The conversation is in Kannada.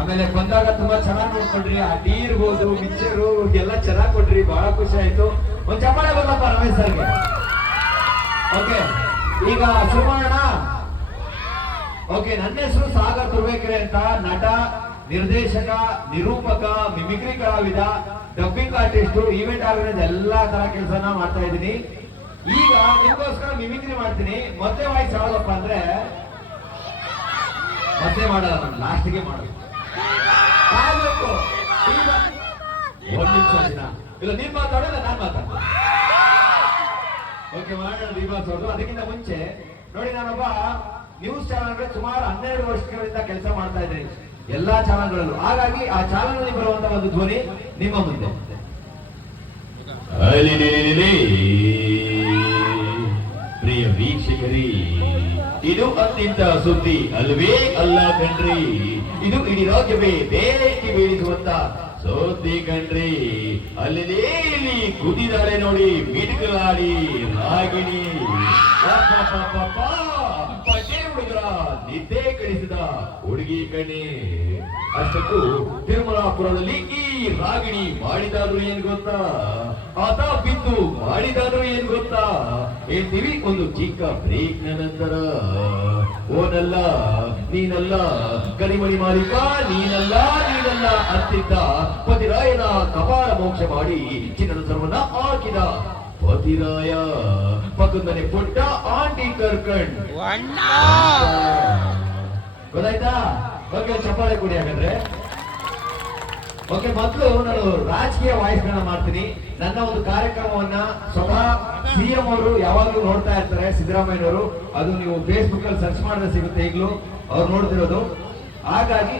ಆಮೇಲೆ ಬಂದಾಗ ತುಂಬಾ ಚೆನ್ನಾಗಿ ನೋಡ್ಕೊಂಡ್ರಿ. ಆ ಟೀ ಇರ್ಬೋದು, ಮಿಕ್ಚರು ಎಲ್ಲ ಚೆನ್ನಾಗಿ ಕೊಟ್ರಿ, ಬಹಳ ಖುಷಿ ಆಯ್ತು. ಒಂದ್ ಚಪ್ಪಾಳೆ ಬರಪ್ಪ ರಮೇಶ್ ಸರ್ಗೆ. ಓಕೆ, ಈಗ ಶುರು ಮಾಡೋಣ. ಓಕೆ, ನನ್ನ ಹೆಸರು ಸಾಗರ್ ತುರ್ಬೇಕೆರೆ ಅಂತ. ನಟ, ನಿರ್ದೇಶಕ, ನಿರೂಪಕ, ಮಿಮಿಕ್ರಿ ಕಲಾವಿದ, ಡಬ್ಬಿಂಗ್ ಆರ್ಟಿಸ್ಟ್, ಈವೆಂಟ್ ಆರ್ಗನೈಸ್ ಎಲ್ಲಾ ತರ ಕೆಲಸನ ಮಾಡ್ತಾ ಇದ್ದೀನಿ. ಈಗ ನಿಮಗೋಸ್ಕರ ಮಿಮಿಕ್ರಿ ಮಾಡ್ತೀನಿ. ಮತ್ತೆ ವಾಯ್ಸ್ ಯಾವ್ದಪ್ಪ ಅಂದ್ರೆ ಮತ್ತೆ ಮಾಡಲ್ಲ, ಲಾಸ್ಟ್ಗೆ ಮಾಡೋದು. ಒಂದ್ ನಿಮಿಷ ದಿನ ಇಲ್ಲ, ನೀನ್ ಮಾತಾಡೋಲ್ಲ, ನಾನ್ ಮಾತಾಡ್ತೀನಿ. ಓಕೆ, ಮಾಡೋಣ ದೀಪಾವಳಿ. ಅದಕ್ಕಿಂತ ಮುಂಚೆ ನೋಡಿ, ನಾನೊಬ್ಬ ನ್ಯೂಸ್ ಚಾನಲ್ ಸುಮಾರು 12 ವರ್ಷಗಳಿಂದ ಕೆಲಸ ಮಾಡ್ತಾ ಇದ್ದೀನಿ, ಎಲ್ಲಾ ಚಾನಲ್ಗಳಲ್ಲೂ. ಹಾಗಾಗಿ ಆ ಚಾನಲ್ ಬರುವಂತ ಒಂದು ಧ್ವನಿ ನಿಮ್ಮ ಮುಂದೆ. ಪ್ರಿಯ ವೀಕ್ಷಕರೇ, ಇದು ಅತ್ಯಂತ ಸುದ್ದಿ ಅಲ್ವೇ ಅಲ್ಲ ಕಣ್ರಿ. ಇದು ಇಡೀ ರಾಜ್ಯವೇ ಬೇರೇಕೆ ಬೀಳಿಸುವಂತ ಸುದ್ದಿ ಕಣ್ರಿ. ಅಲ್ಲಿ ಕುದಿದಾಳೆ ನೋಡಿ ಮಿಡುಕಲಾಡಿ ರಾಗಿಣಿ. ಪಟ್ಟೆ ಹುಡುಗರ ನಿದ್ದೆ ಕಳಿಸಿದ ಹುಡುಗಿ ಕಣೆ. ಅಷ್ಟಕ್ಕೂ ತಿರುಮಲಾಪುರದಲ್ಲಿ ಈ ರಾಗಿಣಿ ಮಾಡಿದಾದ್ರು ಏನ್ ಗೊತ್ತಾ? ಆತ ಬಿದ್ದು ಮಾಡಿದಾದ್ರು ಏನ್ ಗೊತ್ತಾ? ಹೇಳ್ತೀವಿ ಒಂದು ಚಿಕ್ಕ ಬ್ರೇಕ್ ನಂತರ. ಓನಲ್ಲ ನೀನಲ್ಲ ಕರಿಮಣಿ ಮಾಲೀಕ, ನೀನಲ್ಲ ಅಂತಿದ್ದ ಪತಿರಾಯನ ಕಪಾಳ ಮೋಕ್ಷ ಮಾಡಿ ಚಿನ್ನದ ಸರ್ವನ್ನ ಹಾಕಿದ ಪತಿರಾಯ ಪಕ್ಕದನೆ ಪುಟ್ಟ ಆಂಟಿ ಕರ್ಕಂಡ್. ಗೊತ್ತಾಯ್ತಾ? ಓಕೆ, ಚಪ್ಪಾಳೆ ಕೊಡಿ ಹಾಗಾದ್ರೆ. ಓಕೆ, ಮೊದಲು ನಾನು ರಾಜಕೀಯ ವಾಯ್ಸ್ಗಳನ್ನ ಮಾಡ್ತೀನಿ. ನನ್ನ ಒಂದು ಕಾರ್ಯಕ್ರಮವನ್ನ ಸ್ವತಃ ಸಿಎಂ ಅವರು ಯಾವಾಗಲೂ ನೋಡ್ತಾ ಇರ್ತಾರೆ, ಸಿದ್ದರಾಮಯ್ಯನವರು. ಅದು ನೀವು ಫೇಸ್ಬುಕ್ ಅಲ್ಲಿ ಸರ್ಚ್ ಮಾಡಿದ್ರೆ ಸಿಗುತ್ತೆ, ಈಗಲೂ ಅವ್ರು ನೋಡ್ತಿರೋದು. ಹಾಗಾಗಿ